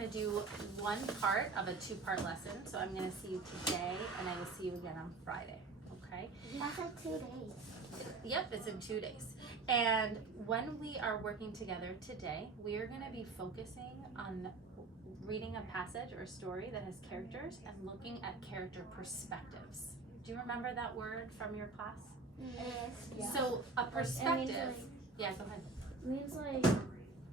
going to do one part of a 2-part lesson. So I'm going to see you today, and I will see you again on Friday. Okay? That's like 2 days. Yep, it's in 2 days. And when we are working together today, we are going to be focusing on reading a passage or a story that has characters and looking at character perspectives. Do you remember that word from your class? Yes. So a perspective. It means Yeah, go ahead. means like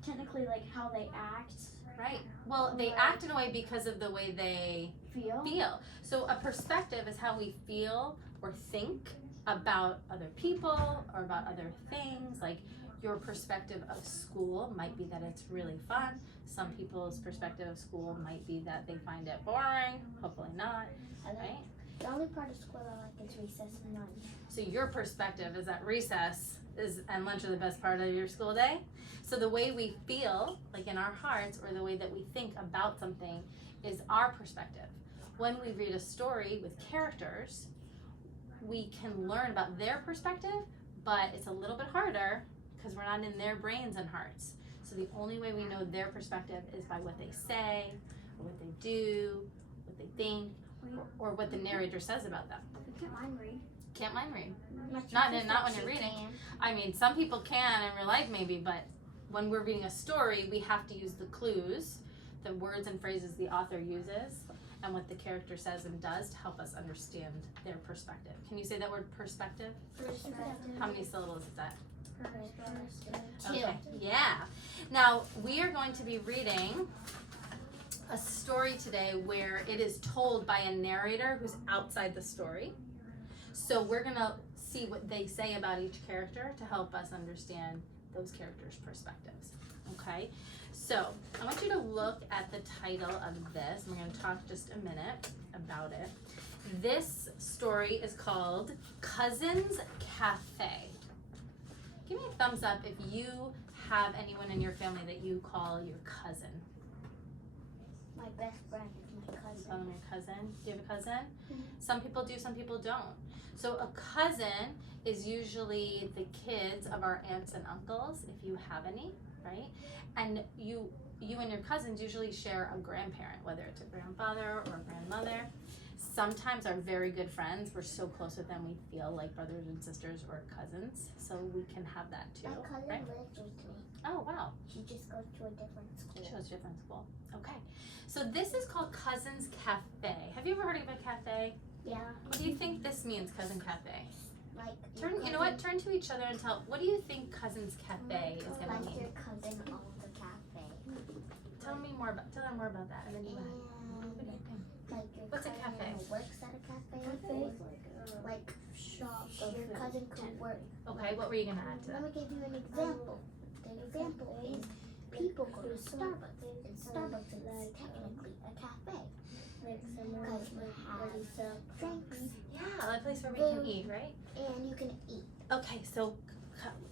technically like how they act, Right. Well, they act in a way because of the way they feel. So a perspective is how we feel or think about other people or about other things. Like your perspective of school might be that it's really fun. Some people's perspective of school might be that they find it boring. Hopefully not. Right? The only part of school I like is recess and lunch. So your perspective is that recess and lunch are the best part of your school day. So the way we feel, like in our hearts, or the way that we think about something is our perspective. When we read a story with characters, we can learn about their perspective, but it's a little bit harder because we're not in their brains and hearts. So the only way we know their perspective is by what they say, or what they do, what they think, or what the narrator says about them. Can't mind read. Can't mind read. Not Not when you're reading. I mean, some people can in real life maybe, but when we're reading a story, we have to use the clues, the words and phrases the author uses, and what the character says and does to help us understand their perspective. Can you say that word perspective? How many syllables is that? Okay. Yeah. Now, we are going to be reading a story today where it is told by a narrator who's outside the story. So we're going to see what they say about each character to help us understand those characters' perspectives. Okay? So I want you to look at the title of this. We're going to talk just a minute about it. This story is called Cousins Cafe. Give me a thumbs up if you have anyone in your family that you call your cousin. My best friend is my cousin. Call them your cousin. Do you have a cousin? Mhm. Some people do, some people don't. So a cousin is usually the kids of our aunts and uncles, if you have any, right? And you and your cousins usually share a grandparent, whether it's a grandfather or a grandmother. Sometimes our very good friends, we're so close with them, we feel like brothers and sisters or cousins. So we can have that too, My cousin right? lives with me. Oh, wow. She just goes to a different school. Shows different school. Okay. So this is called Cousins Cafe. Have you ever heard of a cafe? Yeah. What do you think this means, Cousin Cafe? Like You know what? Turn to each other and tell. What do you think Cousins Cafe is going Like to mean? your cousin owns a cafe. Tell them more about that, and then you. And like your What's a cousin cafe? works at a cafe. Like shop. Your cousin could work. Okay. What were you going to add to Let that? me give you an example. The example is people go to Starbucks, and Starbucks is technically a cafe. Because you have drinks Yeah, a place where we can eat, right? and you can eat. Okay. So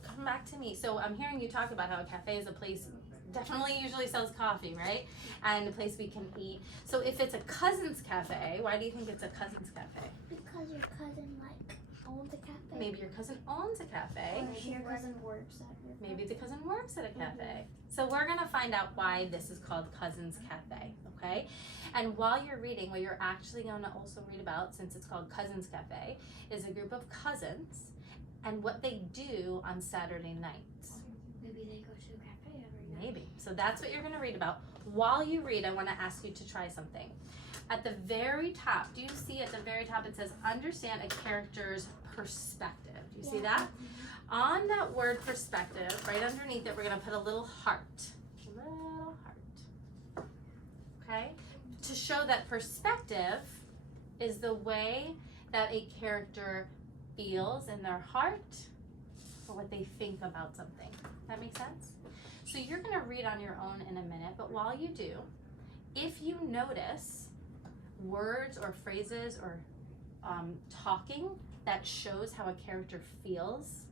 come back to me. So I'm hearing you talk about how a cafe is a place. Definitely usually sells coffee, right? And a place we can eat. So if it's a cousin's cafe, why do you think it's a cousin's cafe? Because your cousin like owns a cafe. Maybe your cousin owns a cafe. Maybe your cousin works at your Maybe the cousin works at a cafe. So we're gonna find out why this is called Cousins Cafe, okay? And while you're reading, what you're actually gonna also read about, since it's called Cousins Cafe, is a group of cousins and what they do on Saturday nights. Maybe they go to a cafe every night. Maybe. So that's what you're gonna read about. While you read, I wanna ask you to try something. At the very top, do you see at the very top it says understand a character's perspective? Do you see that? On that word perspective, right underneath it, we're gonna put a little heart. A little heart. Okay? To show that perspective is the way that a character feels in their heart or what they think about something. That make sense? So you're gonna read on your own in a minute, but while you do, if you notice words or phrases or talking that shows how a character feels,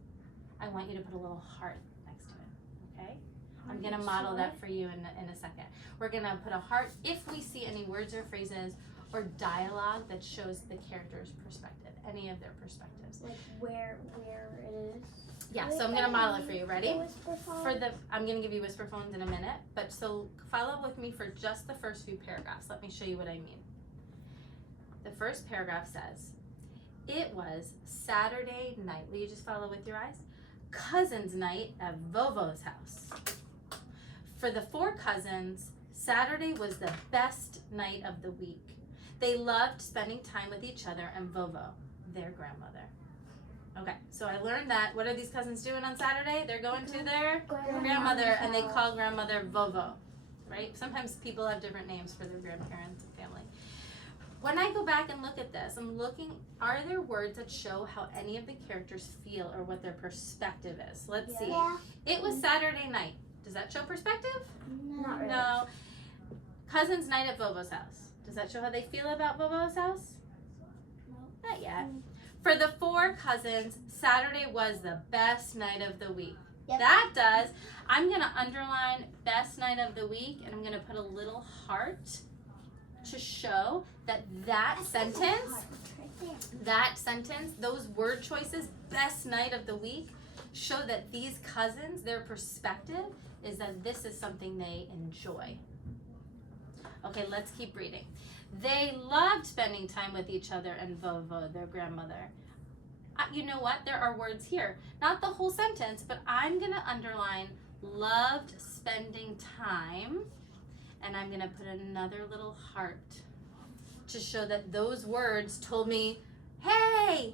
I want you to put a little heart next to it, okay? I'm gonna model that for you in a second. We're gonna put a heart if we see any words or phrases or dialogue that shows the character's perspective, any of their perspectives. Like where it is. Yeah, so I'm gonna model it for you. Ready? Whisper phone. I'm gonna give you whisper phones in a minute, but so follow with me for just the first few paragraphs. Let me show you what I mean. The first paragraph says, it was Saturday night. Will you just follow with your eyes? Cousins night at Vovo's house. For the 4 cousins, Saturday was the best night of the week. They loved spending time with each other and Vovo, their grandmother. Okay, so I learned that. What are these cousins doing on Saturday? They're going to their grandmother, and they call grandmother Vovo, right? Sometimes people have different names for their grandparents and family. When I go back and look at this, I'm looking, are there words that show how any of the characters feel or what their perspective is? Let's see. Yeah. It was Saturday night. Does that show perspective? Not really. No. Cousins night at Vovo's house. Does that show how they feel about Vovo's house? No. Not yet. For the 4 cousins, Saturday was the best night of the week. Yep. That does. I'm going to underline best night of the week, and I'm going to put a little heart to show that sentence, those word choices, best night of the week, show that these cousins, their perspective is that this is something they enjoy. Okay, let's keep reading. They loved spending time with each other and Vovo, their grandmother. You know what? There are words here. Not the whole sentence, but I'm going to underline loved spending time, and I'm going to put another little heart to show that those words told me, hey,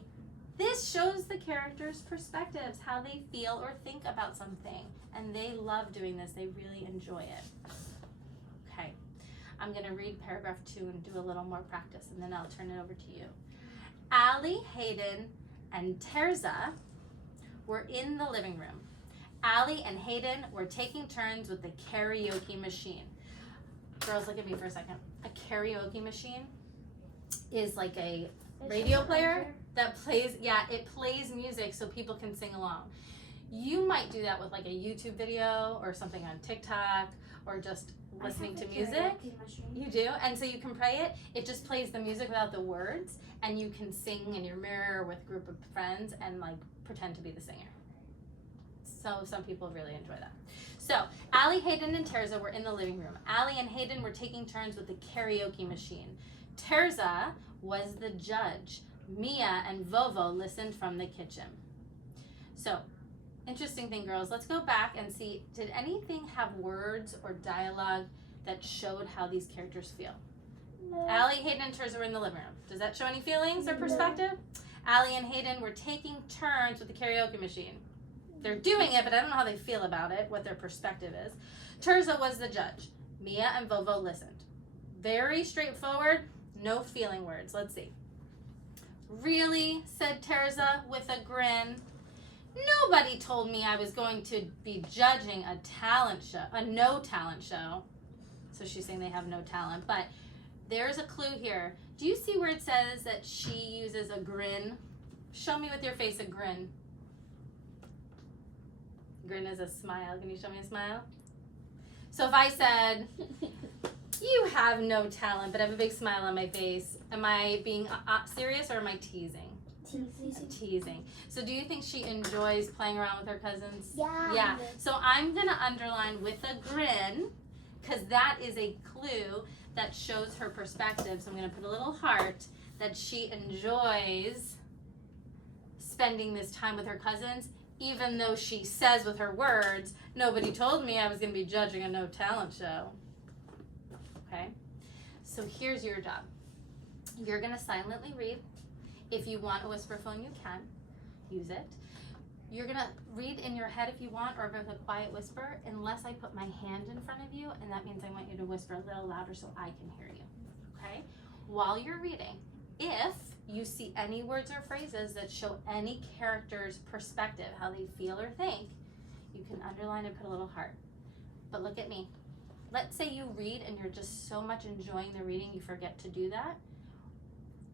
this shows the characters' perspectives, how they feel or think about something, and they love doing this. They really enjoy it. Okay. I'm going to read paragraph 2 and do a little more practice, and then I'll turn it over to you. Allie, Hayden, and Terza were in the living room. Allie and Hayden were taking turns with the karaoke machine. Girls, look at me for a second. A karaoke machine is like a radio player that plays, it plays music so people can sing along. You might do that with like a YouTube video or something on TikTok or just listening to music. You do? And so you can play it. It just plays the music without the words, and you can sing in your mirror with a group of friends and like pretend to be the singer. So some people really enjoy that. So Allie, Hayden, and Terza were in the living room. Allie and Hayden were taking turns with the karaoke machine. Terza was the judge. Mia and Vovo listened from the kitchen. So, interesting thing, girls. Let's go back and see, did anything have words or dialogue that showed how these characters feel? No. Allie, Hayden, and Terza were in the living room. Does that show any feelings or perspective? Allie and Hayden were taking turns with the karaoke machine. They're doing it, but I don't know how they feel about it, what their perspective is. Terza was the judge. Mia and Vovo listened. Very straightforward, no feeling words. Let's see. Really, said Terza with a grin. Nobody told me I was going to be judging a no talent show. So she's saying they have no talent, but there's a clue here. Do you see where it says that she uses a grin? Show me with your face a grin. Grin is a smile. Can you show me a smile? So if I said, you have no talent, but I have a big smile on my face, am I being serious or am I teasing? Teasing. So do you think she enjoys playing around with her cousins? Yeah. Yeah. So I'm going to underline with a grin, because that is a clue that shows her perspective. So I'm going to put a little heart that she enjoys spending this time with her cousins, even though she says with her words, nobody told me I was going to be judging a no talent show. Okay? So here's your job. You're going to silently read. If you want a whisper phone, you can use it. You're going to read in your head if you want, or with a quiet whisper, unless I put my hand in front of you, and that means I want you to whisper a little louder so I can hear you. Okay? While you're reading, if you see any words or phrases that show any character's perspective, how they feel or think, you can underline and put a little heart. But look at me. Let's say you read and you're just so much enjoying the reading you forget to do that.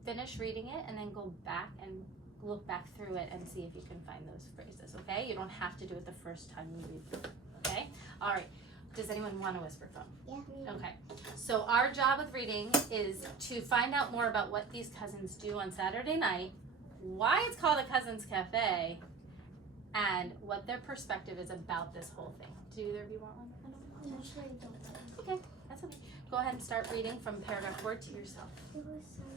Finish reading it and then go back and look back through it and see if you can find those phrases, okay? You don't have to do it the first time you read through it, okay? All right. Does anyone want a whisper phone? Yeah. Okay. So our job with reading is to find out more about what these cousins do on Saturday night, why it's called a Cousins Cafe, and what their perspective is about this whole thing. Do either of you want one? Actually, I don't know. Okay, that's okay. Go ahead and start reading from paragraph 4 to yourself. It was Saturday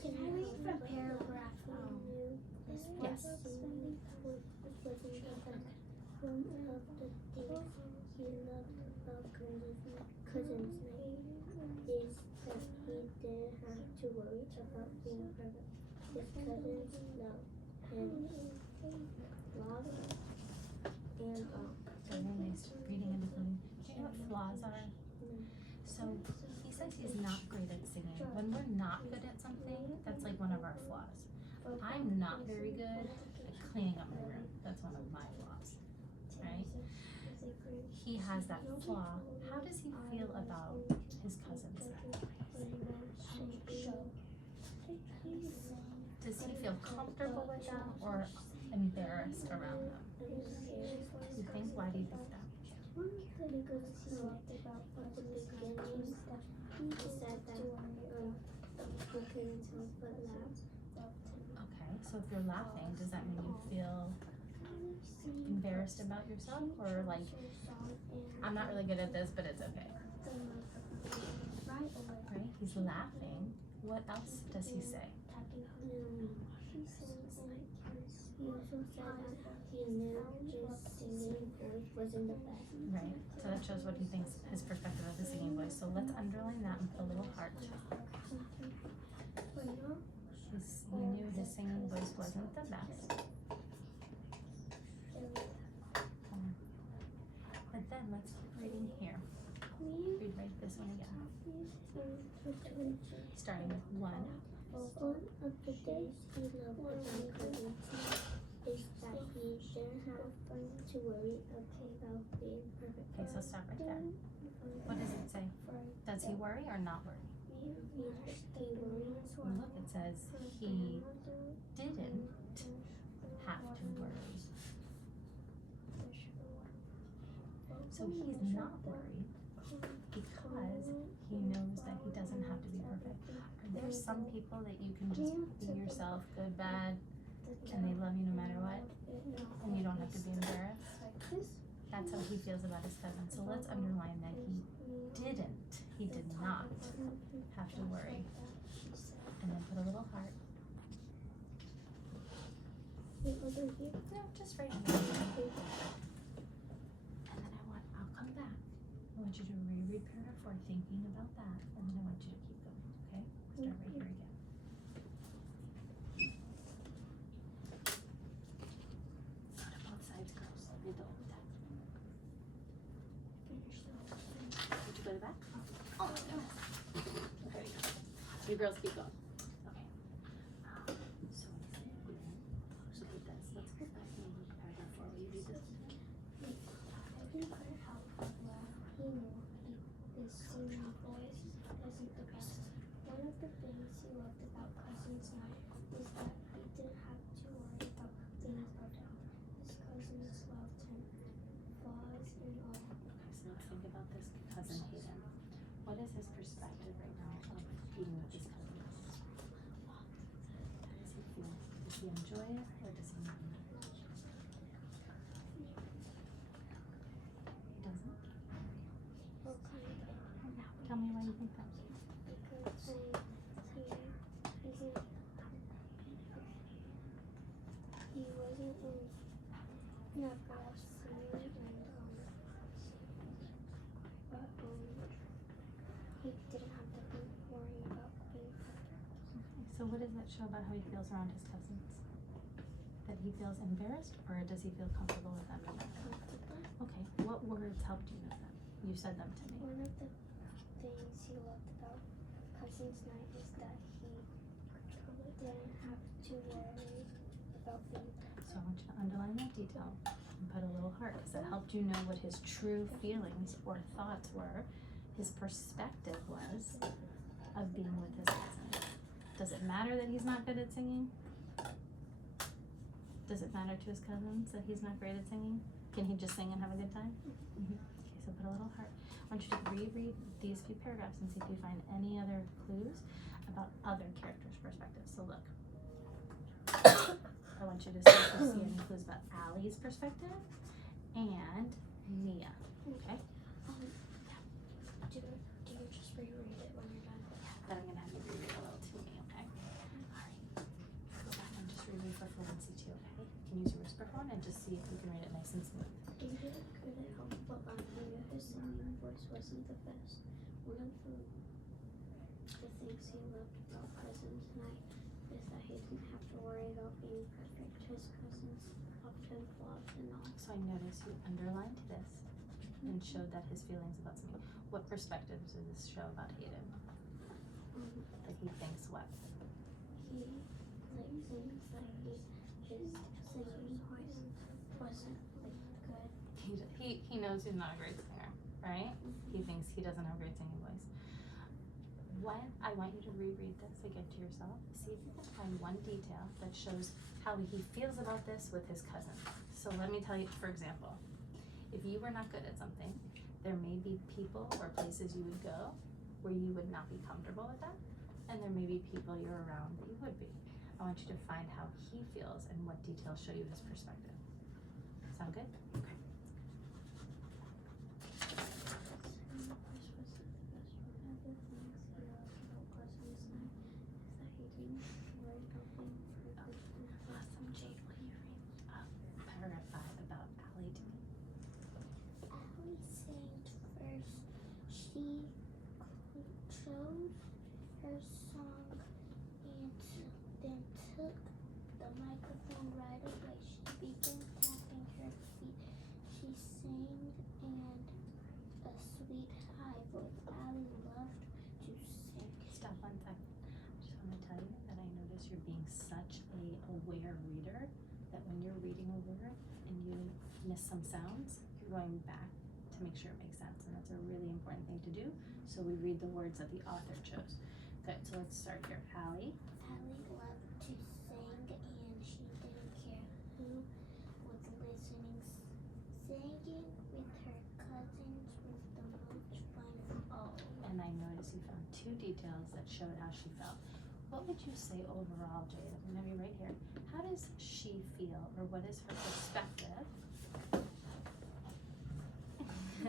Can I read from paragraph? Yes. One of the things he loved about cousin's night is that he didn't have to worry about being perfect. His cousins loved him, flaws and all. Very nice reading and including. Do you know what flaws are? So he says he's not great at singing. When we're not good at something, that's like one of our flaws. I'm not very good at cleaning up my room. That's one of my flaws, right? He has that flaw. How does he feel about his cousins? Does he feel comfortable with them or embarrassed around them? You think? Why do you think that? Because he talked about at the beginning that he said that he couldn't help but laugh. Okay, so if you're laughing, does that mean you feel embarrassed about yourself or like, I'm not really good at this, but it's okay? Right? He's laughing. What else does he say? He also said that he knew his singing voice wasn't the best. Right? So that shows what he thinks, his perspective of the singing voice. So let's underline that and put a little heart. He knew his singing voice wasn't the best. But then let's keep reading here. Read this one again. Starting with 1. One of the days he loved about cousins is that he didn't have to worry about being perfect. Okay, so stop right there. What does it say? Does he worry or not worry? Look, it says he didn't have to worry. So he's not worried because he knows that he doesn't have to be perfect. Are there some people that you can just be yourself, good, bad, and they love you no matter what, and you don't have to be embarrassed? That's how he feels about his cousin. So let's underline that he did not have to worry. And then put a little heart. No, just right here. And then I'll come back. I want you to reread paragraph 4, thinking about that, and then I want you to keep going, okay? Start right here again. Go to both sides, girls. Read the whole text. Did you go to the back? Oh, no. There you go. You girls keep going. Okay. So what is it? So read this. Let's go back and read paragraph 4. Will you read this? He couldn't help but laugh. He knew his singing voice wasn't the best. One of the things he loved about Cousin's Night is that he didn't have to worry about being perfect. His cousins loved him, flaws and all. Okay, so let's think about this cousin Hayden. What is his perspective right now of being with his cousins? How does he feel? Does he enjoy it or does he not enjoy it? He doesn't? Tell me why you think that. He wasn't in Nebraska but he didn't have to be worried about being perfect. Okay, so what does that show about how he feels around his cousins? That he feels embarrassed or does he feel comfortable with them? Okay, what words helped you with them? You said them to me. One of the things he loved about Cousin's Night is that he didn't have to worry about being perfect. So I want you to underline that detail and put a little heart because that helped you know what his true feelings or thoughts were, his perspective was of being with his cousin. Does it matter that he's not good at singing? Does it matter to his cousins that he's not great at singing? Can he just sing and have a good time? Okay, so So put a little heart. I want you to reread these few paragraphs and see if you find any other clues about other characters' perspectives. So look. I want you to see if you see any clues about Allie's perspective and Mia. Okay? Do you just reread it when you're done? Then I'm gonna have you reread a little to me, okay? Alright. Go back and just reread for fluency too, okay? You can use your whisper phone and just see if you can read it nice and smooth. David couldn't help but laugh. He knew his singing voice wasn't the best. One of the things he loved about Cousins Night is that he didn't have to worry about being perfect. His cousins often flopped and all. So I noticed you underlined this and showed that his feelings about something. What perspectives does this show about Hayden? That he thinks what? He thinks that his singing voice wasn't good. He knows he's not a great singer, right? He thinks he doesn't have a great singing voice. When I want you to reread this again to yourself, see if you can find one detail that shows how he feels about this with his cousin. So let me tell you, for example, if you were not good at something, there may be people or places you would go where you would not be comfortable with that, and there may be people you're around that you would be. I want you to find how he feels and what details show you his perspective. Sound good? Okay. Awesome, Jade. What do you read? Paragraph 5 about Allie to me. Allie sang first. She chose her song and then took the microphone right away. She began tapping her feet. She sang and a sweet high voice. Allie loved to sing. Stop 1 second. I just want to tell you that I notice you're being such a aware reader that when you're reading a word and you miss some sounds, you're going back to make sure it makes sense. And that's a really important thing to do. So we read the words that the author chose. Good, so let's start here. Allie. Allie loved to sing and she didn't care who was listening. Singing with her cousins was the most fun of all. And I noticed you found 2 details that showed how she felt. What would you say overall, Jade? I'm gonna be right here. How does she feel, or what is her perspective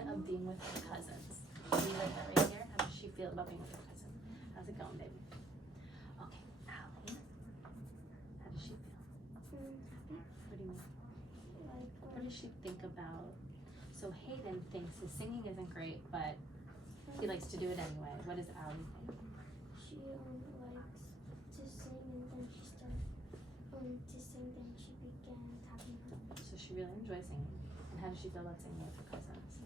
of being with her cousins? Can you write that right here? How does she feel about being with her cousin? How's it going, baby? Okay, Allie. How does she feel? What do you mean? What does she think about? So Hayden thinks his singing isn't great, but he likes to do it anyway. What does Allie think? She likes to sing and then she started to sing and she began tapping her. So she really enjoys singing. And how does she feel about singing with her cousins?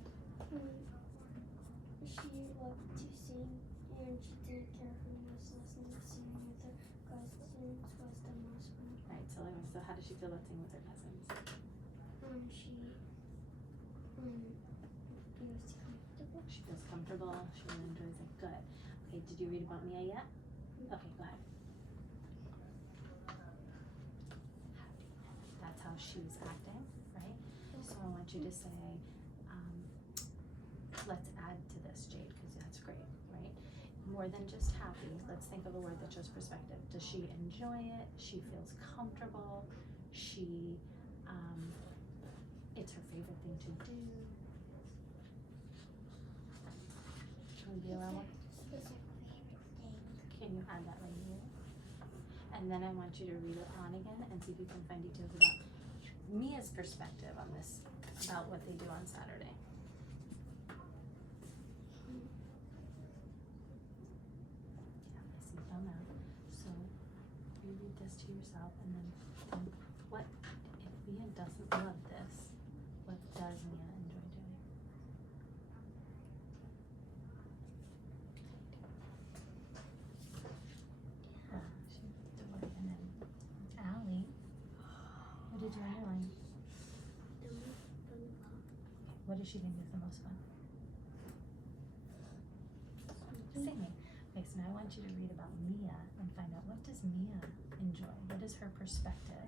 She loved to sing and she didn't care who was listening. Singing with her cousins was the most fun. Right, so how does she feel about singing with her cousins? She feels comfortable. She feels comfortable. She really enjoys it. Good. Okay, did you read about Mia yet? Okay, go ahead. That's how she was acting, right? So I want you to say, let's add to this, Jade, because that's great, right? More than just happy, let's think of a word that shows perspective. Does she enjoy it? She feels comfortable. She, it's her favorite thing to do. Can we be around one? It's her favorite thing. Can you add that right here? And then I want you to read it on again and see if you can find details about Mia's perspective on this, about what they do on Saturday. Yeah, I see it down now. So reread this to yourself and then think, what if Mia doesn't love this? What does Mia enjoy doing? And then Allie, what did you underline? The most fun part. What does she think is the most fun? Singing. Okay, so now I want you to read about Mia and find out, what does Mia enjoy? What is her perspective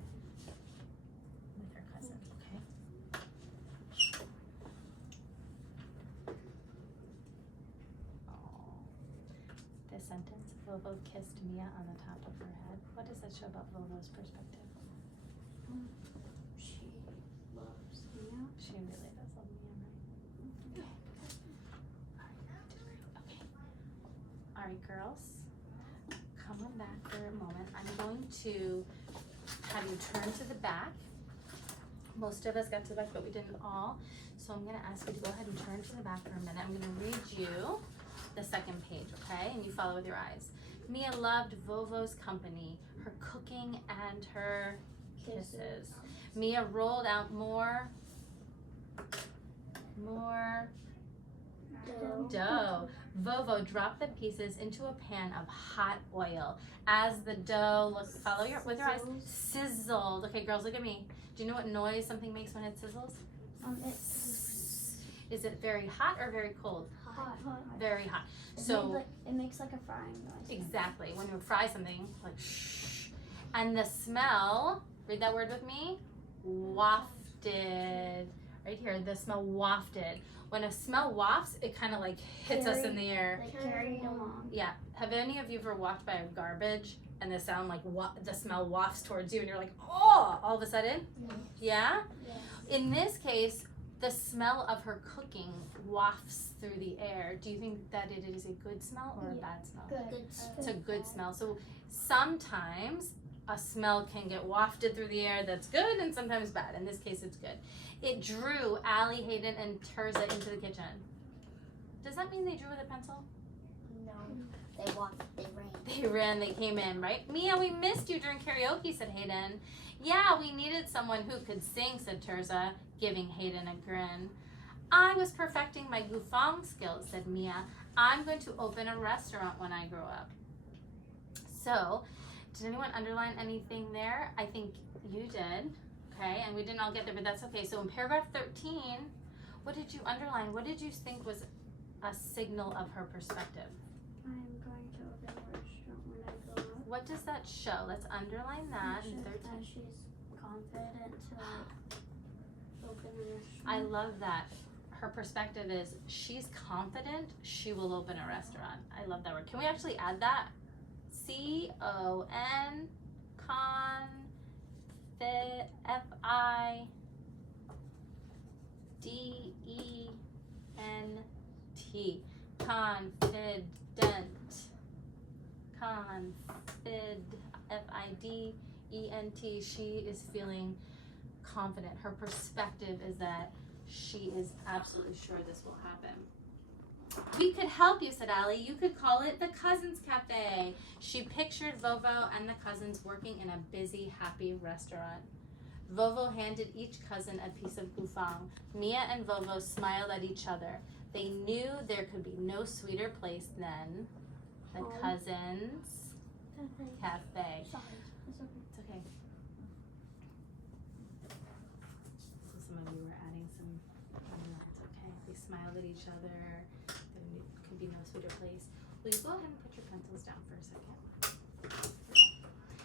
with her cousin? Okay. Vovo kissed Mia on the top of her head. What does that show about Vovo's perspective? She loves Mia. She really does love Mia, right? Okay. All right, girls. Come on back for a moment. I'm going to have you turn to the back. Most of us got to the back, but we didn't all. So I'm gonna ask you to go ahead and turn to the back for a minute. I'm gonna read you the second page, okay? And you follow with your eyes. Mia loved Vovo's company, her cooking and her kisses. Mia rolled out more dough. Vovo dropped the pieces into a pan of hot oil. As the dough, with your eyes, sizzled. Okay, girls, look at me. Do you know what noise something makes when it sizzles? Is it very hot or very cold? Hot. Very hot. So it makes like a frying noise. exactly, when you fry something, like shh. And the smell, read that word with me, wafted. Right here, the smell wafted. When a smell wafts, it kind of like hits us in the air. Like carried along. Yeah. Have any of you ever walked by a garbage and the sound like the smell wafts towards you and you're like, oh, all of a sudden? Yeah? In this case, the smell of her cooking wafts through the air. Do you think that it is a good smell or a bad smell? Good. It's a good smell. So sometimes a smell can get wafted through the air that's good and sometimes bad. In this case, it's good. It drew Allie, Hayden, and Terza into the kitchen. Does that mean they drew with a pencil? No. They walked, they ran. They ran, they came in, right? Mia, we missed you during karaoke, said Hayden. Yeah, we needed someone who could sing, said Terza, giving Hayden a grin. I was perfecting my gufang skills, said Mia. I'm going to open a restaurant when I grow up. So, did anyone underline anything there? I think you did, okay? And we didn't all get there, but that's okay. So in paragraph 13, what did you underline? What did you think was a signal of her perspective? I'm going to open a restaurant when I grow up. What does that show? Let's underline that in 13. That she's confident to like open a restaurant. I love that. Her perspective is she's confident she will open a restaurant. I love that word. Can we actually add that? C-O-N F-I-D-E-N-T. Confident. F-I-D-E-N-T. She is feeling confident. Her perspective is that she is absolutely sure this will happen. We could help you, said Allie. You could call it the Cousins Cafe. She pictured Vovo and the cousins working in a busy, happy restaurant. Vovo handed each cousin a piece of gufang. Mia and Vovo smiled at each other. They knew there could be no sweeter place than the Cousins Cafe. Sorry. It's okay. It's okay. So some of you were adding some lines, okay? They smiled at each other. There could be no sweeter place. Will you go ahead and put your pencils down for a second?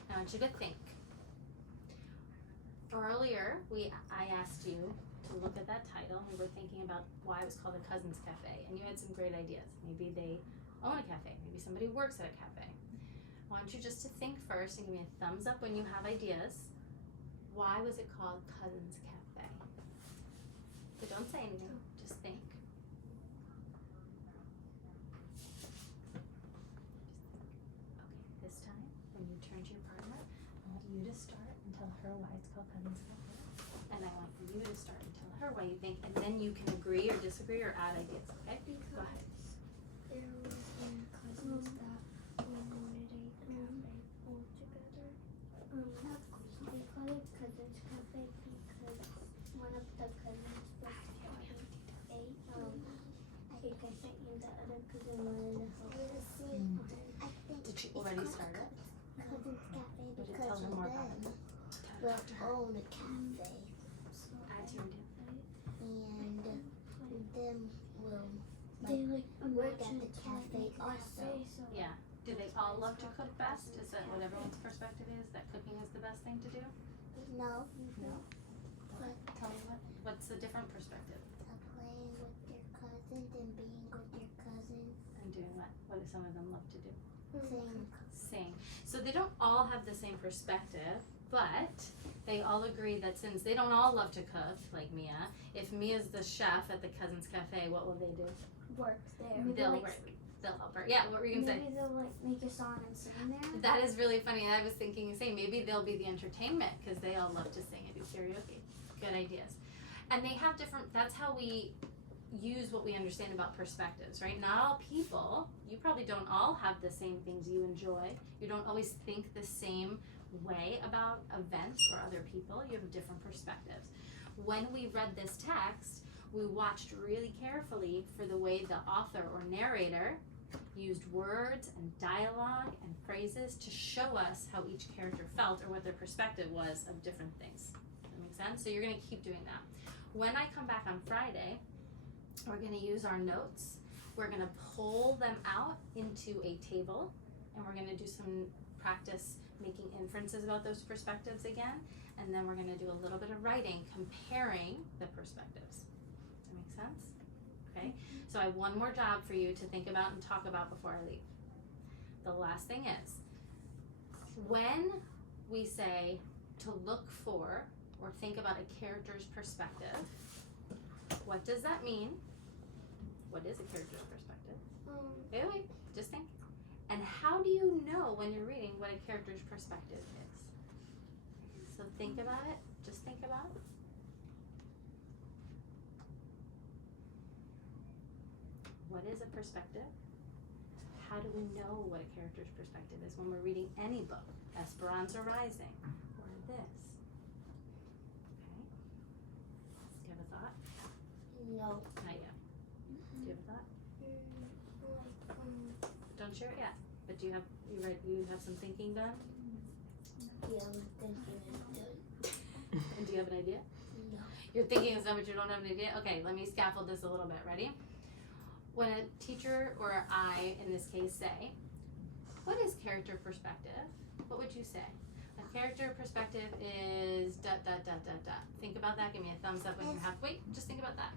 Now I want you to think. Earlier, I asked you to look at that title. We were thinking about why it was called the Cousins Cafe, and you had some great ideas. Maybe they own a cafe. Maybe somebody works at a cafe. I want you just to think first and give me a thumbs up when you have ideas. Why was it called Cousins Cafe? So don't say anything, just think. Okay, this time, when you turn to your partner, I want you to start and tell her why it's called Cousins Cafe. And I want you to start and tell her why you think, and then you can agree or disagree or add ideas, okay? Go ahead. There was cousins that wanted a cafe all together. They call it Cousins Cafe because one of the cousins was having a cafe and the other cousin wanted to help. Did she already start it? Cousins Cafe Would you because tell her more about then it? we'll own a cafe Add to your idea. and then we'll They like work at imagine the cafe also. so Yeah. Do they all love to cook best? Is that what everyone's perspective is? That cooking is the best thing to do? No, What? Tell me what's the different perspective? playing with your cousins and being with your cousins. And doing what? What do some of them love to do? Sing. So they don't all have the same perspective, but they all agree that since they don't all love to cook like Mia, if Mia's the chef at the Cousins Cafe, what will they do? Work there. They'll help her. Yeah, what were you gonna say? Maybe they'll like make a song and sing there. That is really funny. I was thinking the same. Maybe they'll be the entertainment because they all love to sing and do karaoke. Good ideas. And they have different, that's how we use what we understand about perspectives, right? Not all people, you probably don't all have the same things you enjoy. You don't always think the same way about events or other people. You have different perspectives. When we read this text, we watched really carefully for the way the author or narrator used words and dialogue and phrases to show us how each character felt or what their perspective was of different things. Does that make sense? So you're going to keep doing that. When I come back on Friday, we're going to use our notes. We're going to pull them out into a table, and we're going to do some practice making inferences about those perspectives again, and then we're going to do a little bit of writing comparing the perspectives. Does that make sense? Okay, so I have one more job for you to think about and talk about before I leave. The last thing is, when we say to look for or think about a character's perspective, what does that mean? What is a character's perspective? Wait, just think. And how do you know when you're reading what a character's perspective is? So think about it, just think about it. What is a perspective? How do we know what a character's perspective is when we're reading any book? Esperanza Rising, or this. Okay. Do you have a thought? No. Not yet. Do you have a thought? Don't share it yet. But do you have you have some thinking done? Yeah, I'm thinking it's done. And do you have an idea? No. You're thinking it's done, but you don't have an idea? Okay, let me scaffold this a little bit. Ready? When a teacher or I, in this case, say, what is character perspective? What would you say? A character perspective is ... Think about that. Give me a thumbs up when you have. Wait, just think about that.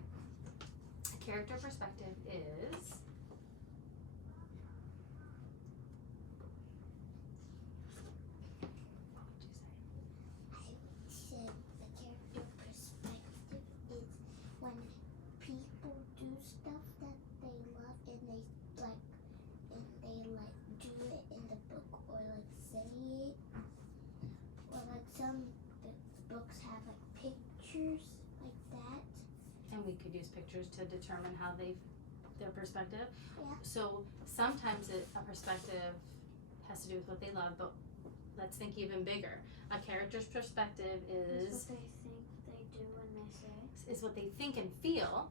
A character perspective is... I said the character perspective is when people do stuff that they love and they do it in the book or like say it, or like some books have like pictures like that. And we could use pictures to determine how their perspective. Yeah. So sometimes a perspective has to do with what they love, but let's think even bigger. A character's perspective It's what they think they do when they say. is what they think and feel,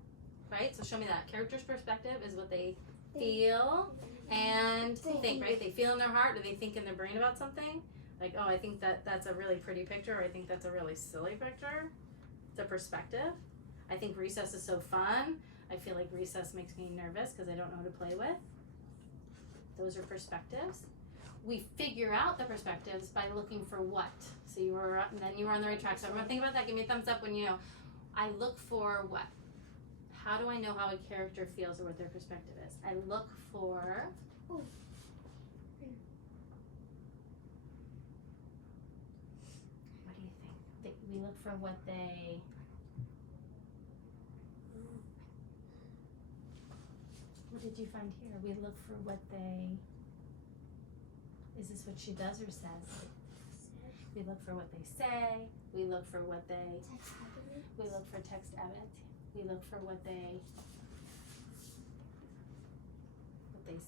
right? So show me that. Character's perspective is what they feel and think, right? They feel in their heart, or they think in their brain about something. Like, oh, I think that's a really pretty picture, or I think that's a really silly picture. It's a perspective. I think recess is so fun. I feel like recess makes me nervous because I don't know who to play with. Those are perspectives. We figure out the perspectives by looking for what. So you were on the right track. So everyone think about that. Give me a thumbs up when you know. I look for what? How do I know how a character feels or what their perspective is? I look for... What do you think? We look for what they... What did you find here? We look for what they... Is this what she does or says? We look for what they say. We look for what they... We look for text evidence. We look for what they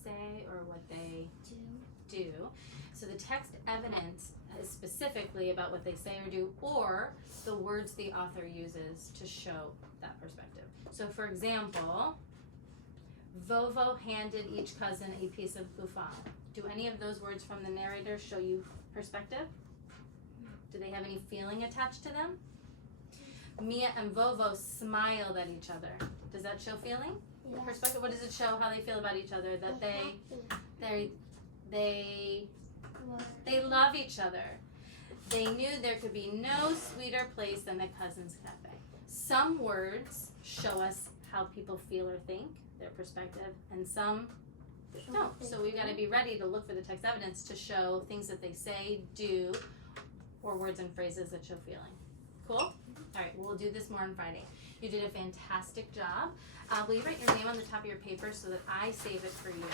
say or what they do. So the text evidence is specifically about what they say or do, or the words the author uses to show that perspective. So for example, Vovo handed each cousin a piece of bouffon. Do any of those words from the narrator show you perspective? Do they have any feeling attached to them? Mia and Vovo smiled at each other. Does that show feeling? Yeah. Perspective. What does it show how they feel about each other? That they love each other. They knew there could be no sweeter place than the Cousins Cafe. Some words show us how people feel or think, their perspective, and some No, so we gotta be ready to look for the text evidence to show things that they say, do, or words and phrases that show feeling. Cool? Alright, we'll do this more on Friday. You did a fantastic job. Will you write your name on the top of your paper so that I save it for you?